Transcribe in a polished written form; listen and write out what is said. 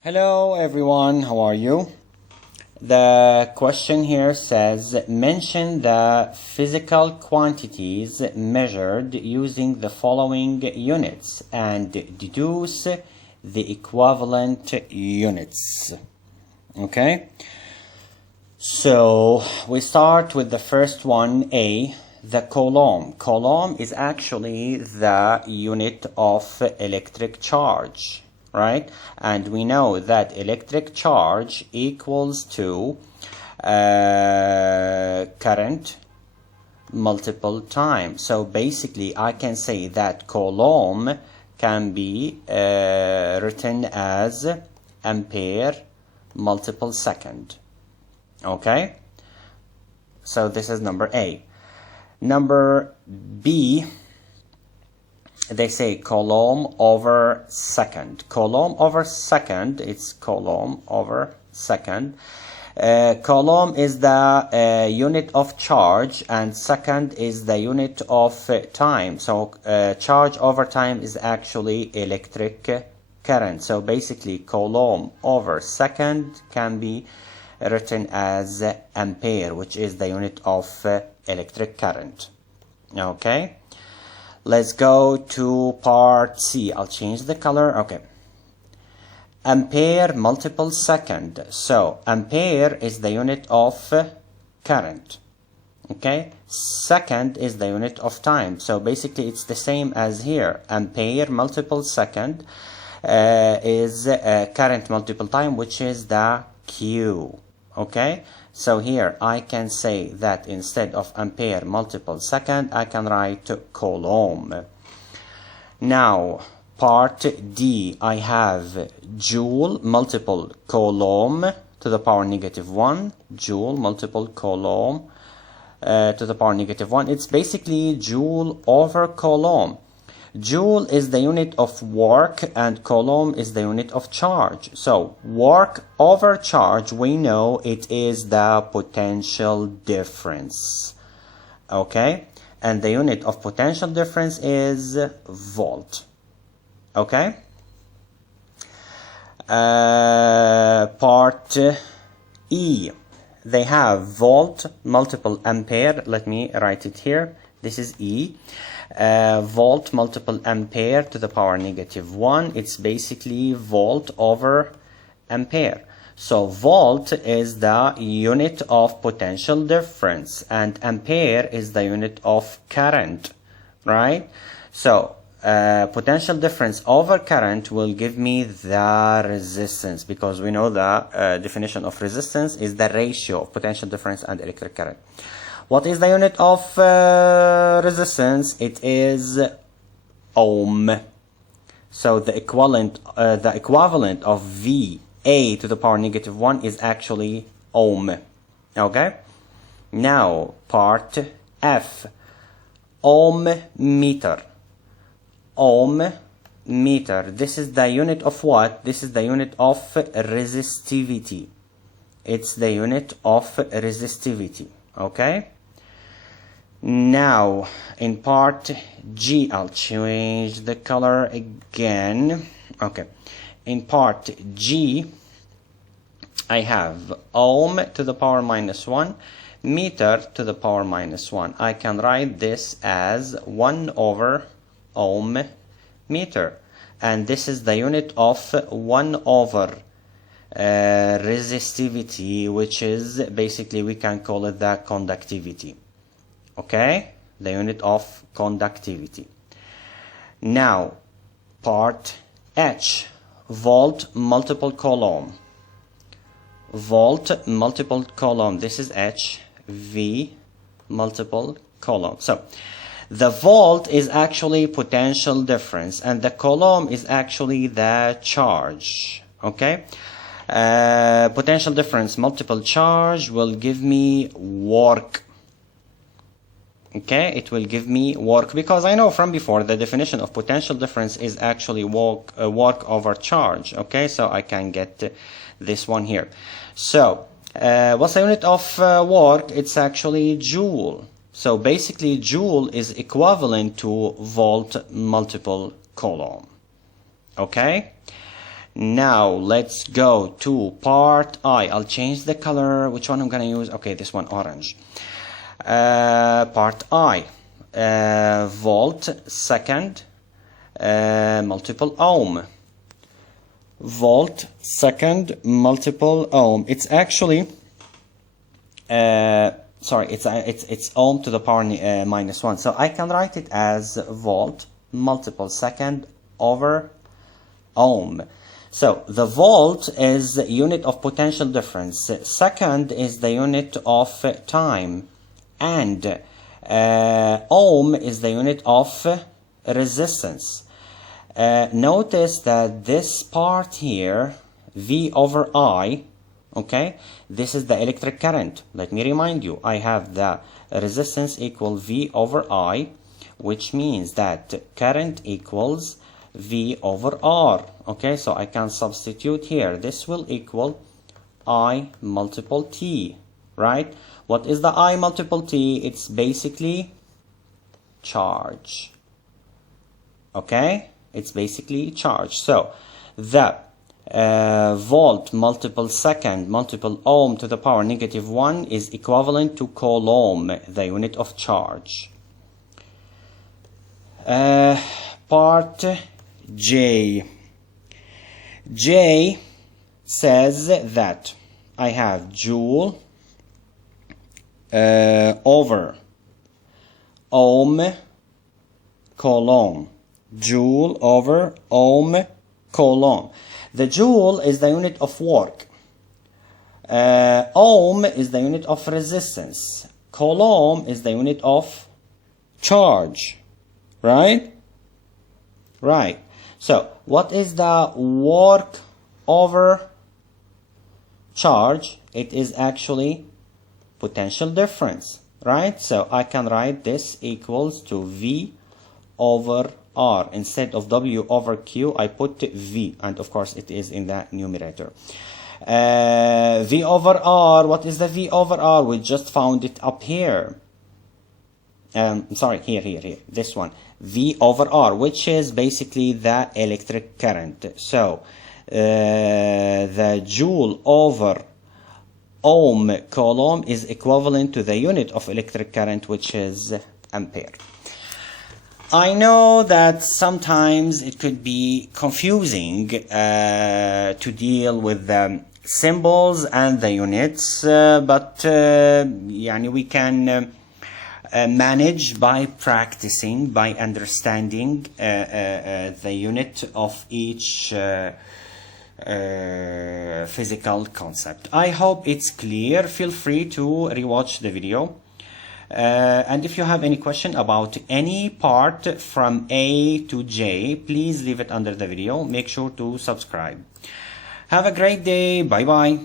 Hello everyone, how are you? The question here says, mention the physical quantities measured using the following units and deduce the equivalent units. Okay, so we start with the first one, A, the Coulomb. Coulomb is actually the unit of electric charge, right? And we know that electric charge equals to current multiple time. So basically I can say that Coulomb can be written as Ampere multiple second. Okay, so this is number A. Number B, they say Coulomb over second. Coulomb over second, it's Coulomb over second. Coulomb is the unit of charge and second is the unit of time. So charge over time is actually electric current. So basically Coulomb over second can be written as Ampere, which is the unit of electric current. Okay, let's go to part C. I'll change the color. Okay, Ampere multiple second. So Ampere is the unit of current. Okay, second is the unit of time. So basically it's the same as here. Ampere multiple second is current multiple time, which is the Q. Okay, so here I can say that instead of Ampere multiple second, I can write Coulomb. Now, part D, I have Joule multiple Coulomb to the power -1, Joule multiple Coulomb to the power -1. It's basically Joule over Coulomb. Joule is the unit of work and Coulomb is the unit of charge. So work over charge, we know it is the potential difference. Okay, and the unit of potential difference is volt. Okay, part E, they have volt multiple Ampere. Let me write it here. This is E. Volt multiple Ampere to the power -1. It's basically volt over Ampere. So volt is the unit of potential difference and Ampere is the unit of current, right? So potential difference over current will give me the resistance, because we know the definition of resistance is the ratio of potential difference and electric current. What is the unit of resistance? It is ohm. So the equivalent of VA to the power -1 is actually ohm. Okay. Now part F, Ohm.meter. Ohm.meter. This is the unit of what? This is the unit of resistivity. It's the unit of resistivity. Okay. Now in part G, I'll change the color again. Okay, in part G I have ohm to the power -1, meter to the power -1. I can write this as 1 over ohm meter, and this is the unit of 1 over resistivity, which is basically, we can call it the conductivity. Okay, the unit of conductivity. Now part H, volt multiple Coulomb. Volt multiple Coulomb. This is H, V multiple Coulomb. So the volt is actually potential difference and the Coulomb is actually the charge. Okay, potential difference multiple charge will give me work. Okay, it will give me work, because I know from before the definition of potential difference is actually work over charge. Okay, so I can get this one here. So what's the unit of work? It's actually joule. So basically joule is equivalent to volt multiple Coulomb. Okay, Now let's go to part I. I'll change the color. Which one I'm gonna use? Okay, this one, orange. Part I. Volt.second multiple ohm. Volt.second multiple ohm. It's actually it's ohm to the power minus 1. So I can write it as volt multiple second over ohm. So the volt is the unit of potential difference, second is the unit of time, and ohm is the unit of resistance. Notice that this part here, V over I, okay, this is the electric current. Let me remind you, I have the resistance equal V over I, which means that current equals V over R. Okay, so I can substitute here. This will equal I multiple T, right? What is the I multiple T? It's basically charge. Okay, it's basically charge. So the volt multiple second multiple ohm to the power negative 1 is equivalent to Coulomb, the unit of charge. Part J. J says that I have Joule over Ohm.Coulomb. Joule over Ohm.Coulomb. The Joule is the unit of work. Ohm is the unit of resistance. Coulomb is the unit of charge. Right? Right. So, what is the work over charge? It is actually potential difference. Right? So, I can write this equals to V over R. Instead of W over Q, I put V. And of course, it is in the numerator. V over R. What is the V over R? We just found it up here. Sorry, here. This one. V over R, which is basically the electric current. So, the Joule over Ohm.Coulomb is equivalent to the unit of electric current, which is Ampere. I know that sometimes it could be confusing to deal with the symbols and the units, but we can manage by practicing, by understanding the unit of each physical concept. I hope it's clear. Feel free to rewatch the video. And if you have any question about any part from A to J, please leave it under the video. Make sure to subscribe. Have a great day. Bye bye.